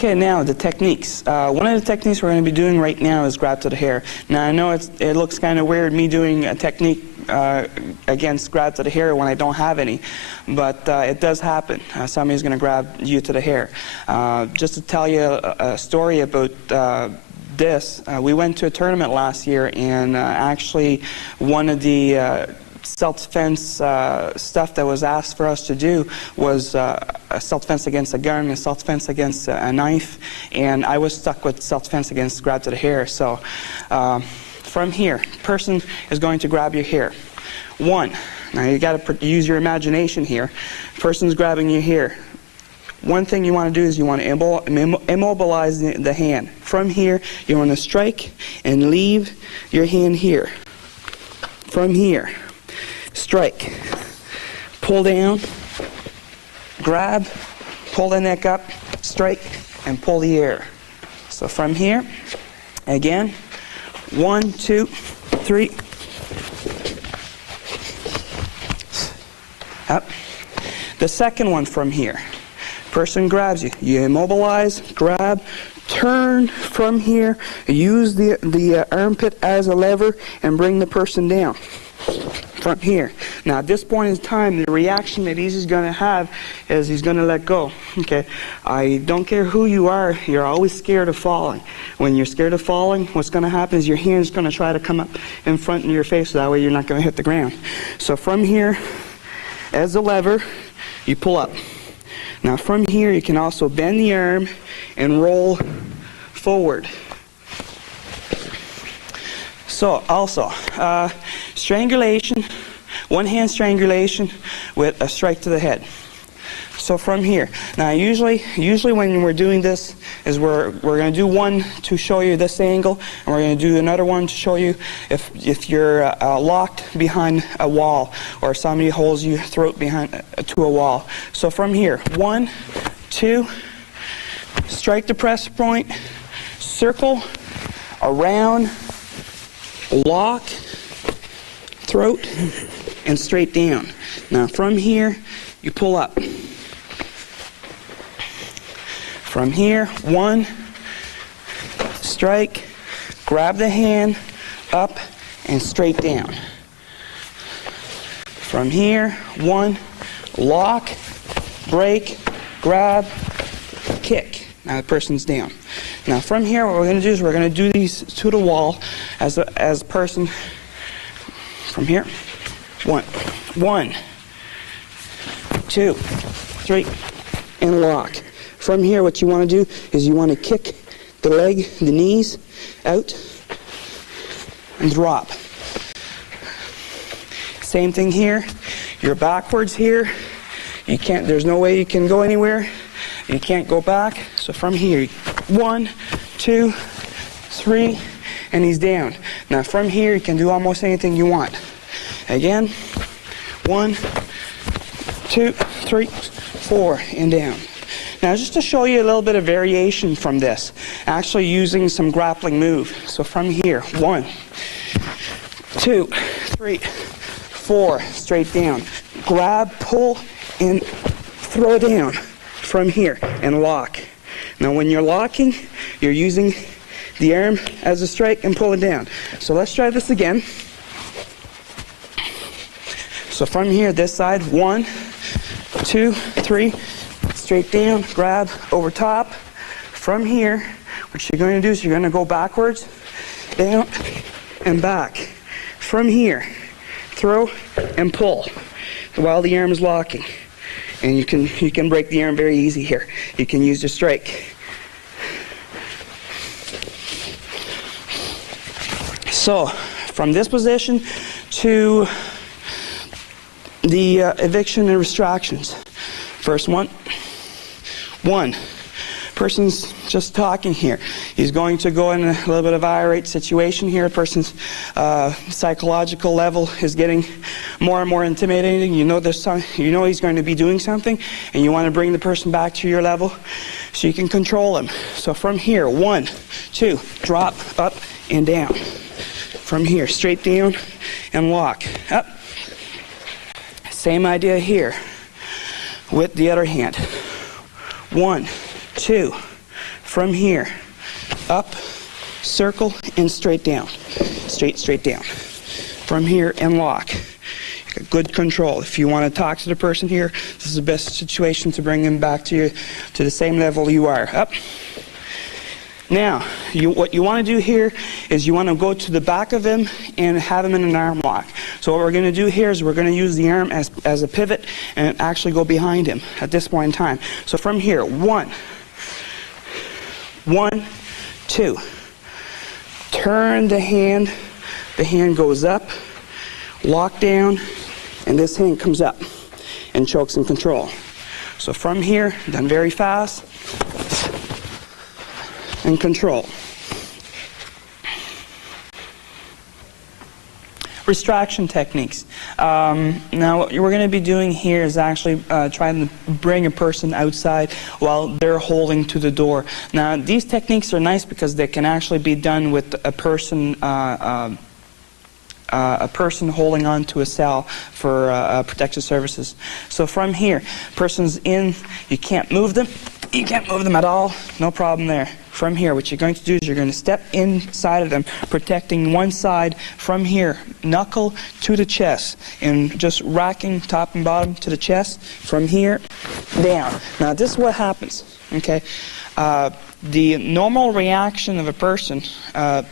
Okay, now the techniques. One of the techniques we're going to be doing right now is grab to the hair. Now I know it looks kind of weird me doing a technique against grab to the hair when I don't have any, but it does happen. Somebody's going to grab you to the hair. Just to tell you a story about this, we went to a tournament last year, and actually one of the self-defense stuff that was asked for us to do was a self-defense against a gun, a self-defense against a knife, and I was stuck with self-defense against grab to the hair. So from here, person is going to grab your hair. One, now you got to use your imagination here. Person's grabbing your hair. One thing you want to do is you want to immobilize the hand. From here, you want to strike and leave your hand here. From here, strike, pull down, grab, pull the neck up, strike, and pull the air. So from here, again, 1, 2, 3, up. The second one from here, person grabs you. You immobilize, grab, turn from here, use the armpit as a lever, and bring the person down. From here. Now at this point in time, the reaction that he's going to have is he's going to let go. Okay, I don't care who you are, you're always scared of falling. When you're scared of falling, what's going to happen is your hand's going to try to come up in front of your face, so that way you're not going to hit the ground. So from here, as a lever, you pull up. Now from here, you can also bend the arm and roll forward. So also, strangulation, one-hand strangulation with a strike to the head. So from here, now usually when we're doing this is we're going to do one to show you this angle, and we're going to do another one to show you if you're locked behind a wall, or somebody holds your throat behind to a wall. So from here, 1, 2, strike the pressure point, circle, around, lock, throat, and straight down. Now from here, you pull up. From here, 1, strike, grab the hand, up, and straight down. From here, 1, lock, break, grab, kick. Now the person's down. Now from here, what we're going to do is we're going to do these to the wall as a person. From here, 1, 2, 3, and lock. From here, what you want to do is you want to kick the leg, the knees out, and drop. Same thing here. You're backwards here. You can't. There's no way you can go anywhere. You can't go back. So from here, 1, 2, 3, and he's down. Now from here, you can do almost anything you want. Again, 1, 2, 3, 4, and down. Now just to show you a little bit of variation from this, actually using some grappling move. So from here, 1, 2, 3, 4, straight down. Grab, pull, and throw down from here, and lock. Now when you're locking, you're using the arm as a strike and pull it down. So let's try this again. So from here, this side, 1, 2, 3, straight down, grab, over top. From here, what you're going to do is you're going to go backwards, down, and back. From here, throw and pull while the arm is locking. And you can break the arm very easy here. You can use the strike. So, from this position to the eviction and restractions. First one, person's just talking here. He's going to go in a little bit of irate situation here. A person's psychological level is getting more and more intimidating. You know he's going to be doing something, and you want to bring the person back to your level so you can control him. So from here, 1, 2, drop, up, and down. From here, straight down and lock. Up. Same idea here with the other hand. 1, 2, from here, up, circle, and straight down. Straight down. From here, and lock. Good control. If you want to talk to the person here, this is the best situation to bring them back to the same level you are. Up. Now, what you want to do here is you want to go to the back of him and have him in an arm lock. So what we're going to do here is we're going to use the arm as a pivot and actually go behind him at this point in time. So from here, 1, 2. Turn the hand goes up, lock down, and this hand comes up and chokes in control. So from here, done very fast, and control. Restraction techniques. Now what we're going to be doing here is actually trying to bring a person outside while they're holding to the door. Now these techniques are nice because they can actually be done with a person holding on to a cell for protective services. So from here, person's in, you can't move them. You can't move them at all, no problem there. From here, what you're going to do is you're going to step inside of them, protecting one side from here, knuckle to the chest, and just racking top and bottom to the chest, from here, down. Now this is what happens, okay? The normal reaction of a person,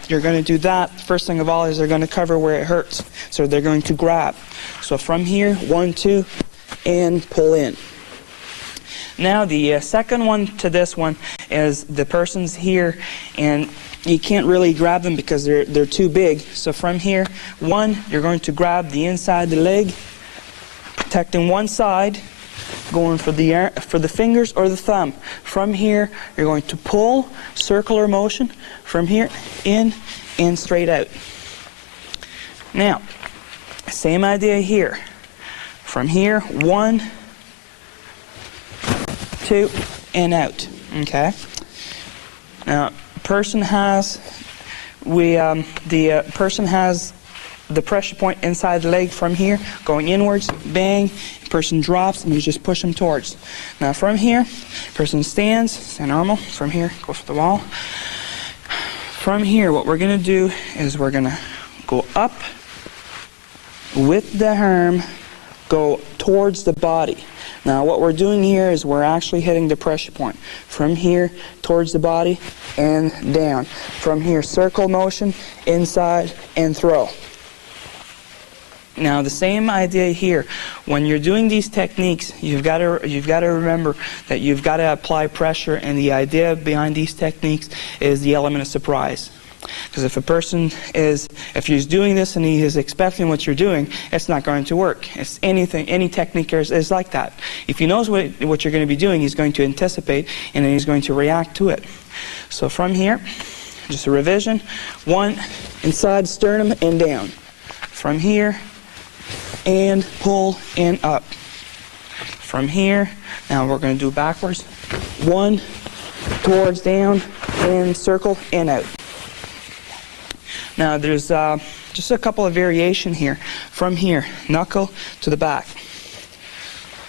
you're going to do that. First thing of all is they're going to cover where it hurts. So they're going to grab. So from here, 1, 2, and pull in. Now the second one to this one is the person's here and you can't really grab them because they're too big. So from here, 1, you're going to grab the inside of the leg, protecting one side, going for the fingers or the thumb. From here, you're going to pull, circular motion, from here, in, and straight out. Now, same idea here. From here, 1, 2, and out. Okay. Now, person has the pressure point inside the leg from here, going inwards, bang, person drops, and you just push them towards. Now from here, person stands, stand normal, from here, go for the wall. From here, what we're going to do is we're going to go up with the arm, go towards the body. Now what we're doing here is we're actually hitting the pressure point. From here, towards the body, and down. From here, circle motion, inside, and throw. Now the same idea here. When you're doing these techniques, you've got to remember that you've got to apply pressure, and the idea behind these techniques is the element of surprise. Because if a person if he's doing this and he is expecting what you're doing, it's not going to work. It's any technique is like that. If he knows what you're going to be doing, he's going to anticipate and then he's going to react to it. So from here, just a revision, 1, inside sternum and down. From here, and pull and up. From here, now we're going to do backwards. 1, towards down, and circle, and out. Now there's just a couple of variation here. From here, knuckle to the back.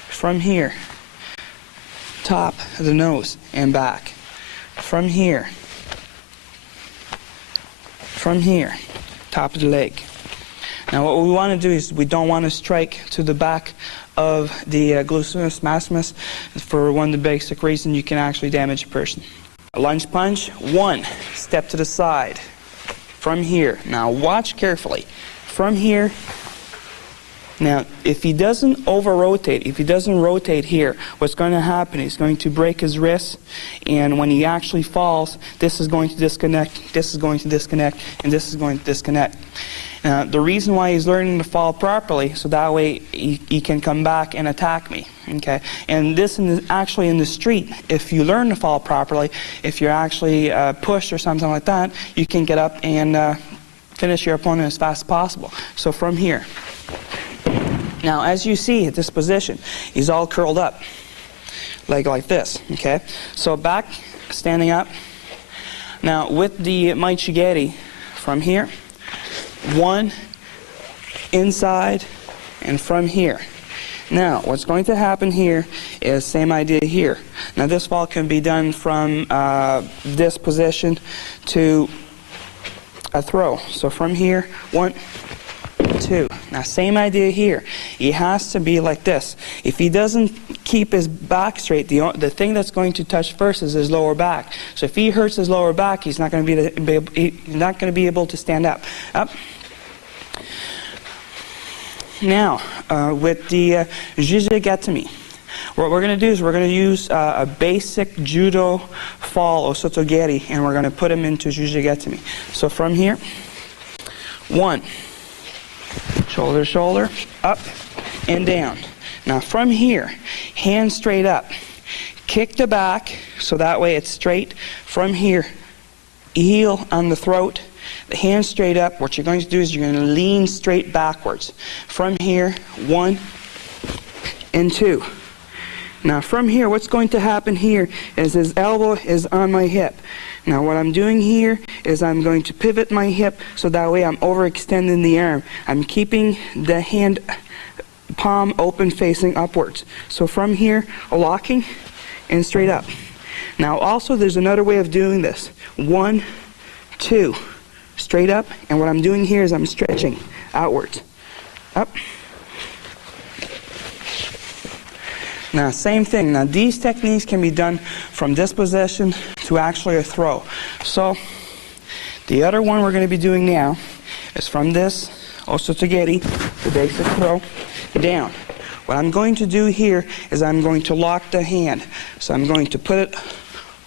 From here, top of the nose and back. From here, top of the leg. Now what we want to do is we don't want to strike to the back of the gluteus maximus. For one of the basic reasons you can actually damage a person. A lunge punch, 1, step to the side. From here, now watch carefully. From here, now if he doesn't over-rotate, if he doesn't rotate here, what's going to happen is he's going to break his wrist, and when he actually falls, this is going to disconnect, this is going to disconnect, and this is going to disconnect. The reason why he's learning to fall properly, so that way he can come back and attack me. Okay, and this actually in the street, if you learn to fall properly, if you're actually pushed or something like that, you can get up and finish your opponent as fast as possible. So from here, now as you see at this position, he's all curled up, leg like this. Okay, so back, standing up. Now with the Maichigeri, from here. 1, inside, and from here. Now, what's going to happen here is same idea here. Now, this fall can be done from this position to a throw. So from here, 1, 2. Now, same idea here. He has to be like this. If he doesn't keep his back straight, the thing that's going to touch first is his lower back. So if he hurts his lower back, he's not going to be able to stand up. Up. Now, with the Jijigatami, what we're going to do is we're going to use a basic judo fall osotogeri, and we're going to put him into Jijigatami. So from here, 1, shoulder, shoulder, up and down. Now from here, hand straight up, kick the back so that way it's straight. From here, heel on the throat, the hand straight up. What you're going to do is you're going to lean straight backwards. From here, 1 and 2. Now from here, what's going to happen here is his elbow is on my hip. Now what I'm doing here is I'm going to pivot my hip so that way I'm overextending the arm. I'm keeping the hand palm open facing upwards. So from here, locking and straight up. Now also there's another way of doing this. 1, 2. Straight up, and what I'm doing here is I'm stretching outwards. Up. Now, same thing. Now, these techniques can be done from this position to actually a throw. So, the other one we're going to be doing now is from this osotogeri, the basic throw, down. What I'm going to do here is I'm going to lock the hand. So, I'm going to put it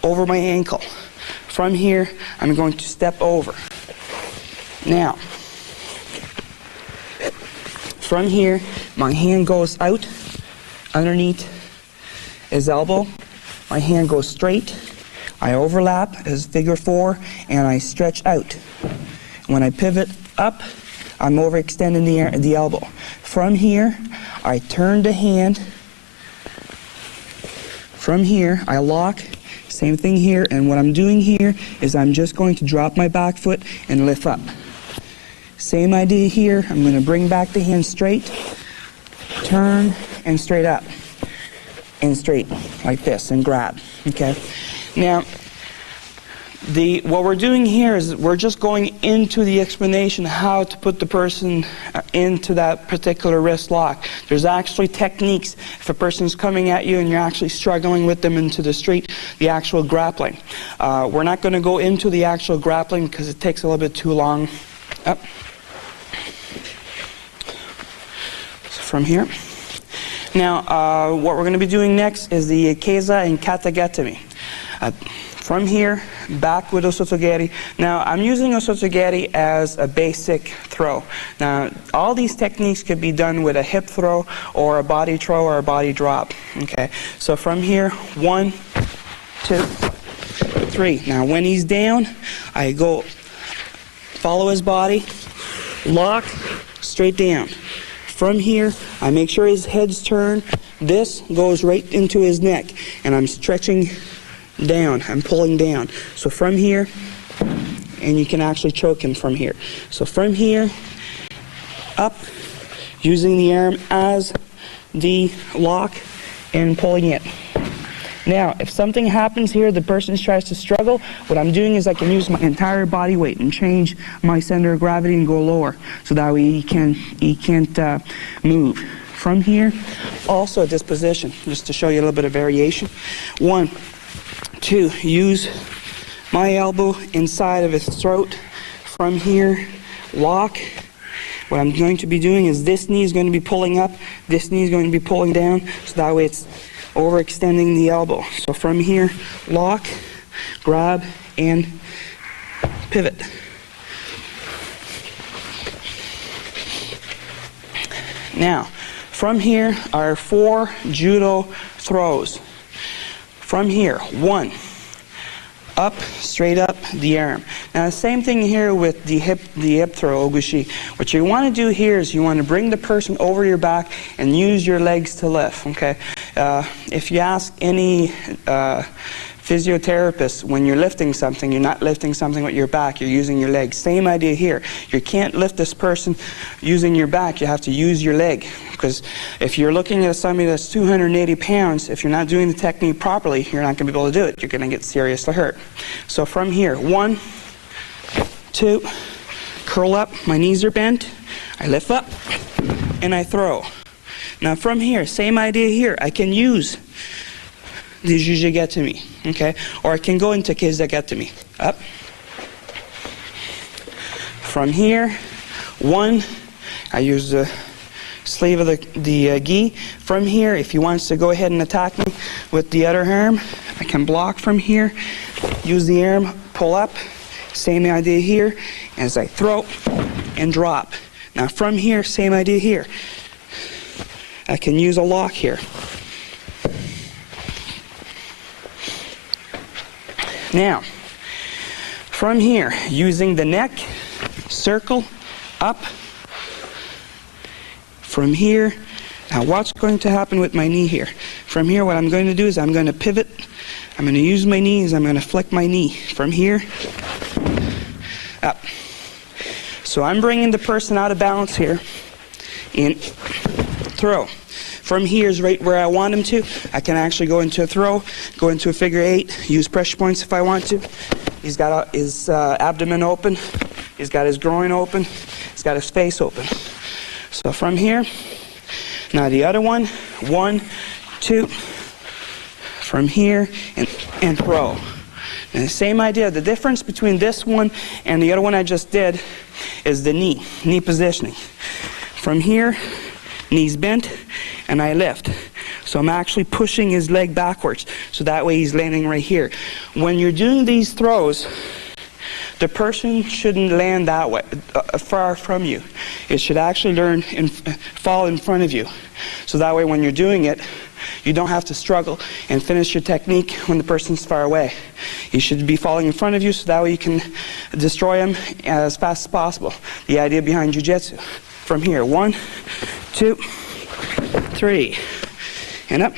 over my ankle. From here, I'm going to step over. Now, from here, my hand goes out underneath his elbow. My hand goes straight. I overlap as figure 4, and I stretch out. When I pivot up, I'm overextending the elbow. From here, I turn the hand. From here, I lock. Same thing here, and what I'm doing here is I'm just going to drop my back foot and lift up. Same idea here. I'm going to bring back the hand straight, turn, and straight up, and straight, like this, and grab, okay? Now, what we're doing here is we're just going into the explanation how to put the person into that particular wrist lock. There's actually techniques. If a person's coming at you and you're actually struggling with them into the street, the actual grappling. We're not going to go into the actual grappling because it takes a little bit too long. Up. So from here. Now, what we're going to be doing next is the Keiza and Katagatami. From here, back with osotogeri. Now, I'm using osotogeri as a basic throw. Now, all these techniques could be done with a hip throw or a body throw or a body drop. Okay, so from here, 1, 2, 3. Now, when he's down, I go follow his body, lock, straight down. From here, I make sure his head's turned. This goes right into his neck, and I'm stretching down. I'm pulling down. So from here, and you can actually choke him from here. So from here, up, using the arm as the lock, and pulling it. Now, if something happens here, the person tries to struggle, what I'm doing is I can use my entire body weight and change my center of gravity and go lower, so that way he can't move. From here, also at this position, just to show you a little bit of variation. 1, 2, use my elbow inside of his throat. From here, lock. What I'm going to be doing is this knee is going to be pulling up, this knee is going to be pulling down, so that way it's overextending the elbow. So from here, lock, grab, and pivot. Now, from here are 4 judo throws. From here, 1, up, straight up, the arm. Now, the same thing here with the hip throw, ogushi. What you want to do here is you want to bring the person over your back and use your legs to lift, okay? If you ask any Physiotherapists, when you're lifting something, you're not lifting something with your back, you're using your leg. Same idea here. You can't lift this person using your back, you have to use your leg. Because if you're looking at somebody that's 280 pounds, if you're not doing the technique properly, you're not going to be able to do it. You're going to get seriously hurt. So from here, 1, 2, curl up, my knees are bent, I lift up, and I throw. Now from here, same idea here. I can use the Jujigatame, okay? Or I can go into Keisagatame. Up. From here, 1, I use the sleeve of the gi. From here, if he wants to go ahead and attack me with the other arm, I can block from here, use the arm, pull up. Same idea here, as I throw and drop. Now from here, same idea here. I can use a lock here. Now, from here, using the neck, circle, up. From here, now what's going to happen with my knee here? From here, what I'm going to do is I'm going to pivot. I'm going to use my knees. I'm going to flick my knee. From here, up. So I'm bringing the person out of balance here. In, throw. From here is right where I want him to. I can actually go into a throw, go into a figure 8, use pressure points if I want to. He's got his abdomen open. He's got his groin open. He's got his face open. So from here, now the other one, 1, 2, from here, and throw. And the same idea. The difference between this one and the other one I just did is the knee positioning. From here, knees bent, and I lift. So I'm actually pushing his leg backwards, so that way he's landing right here. When you're doing these throws, the person shouldn't land that way, far from you. It should actually fall in front of you. So that way when you're doing it, you don't have to struggle and finish your technique when the person's far away. You should be falling in front of you, so that way you can destroy him as fast as possible. The idea behind jiu-jitsu. From here, 1, 2, 3, and up.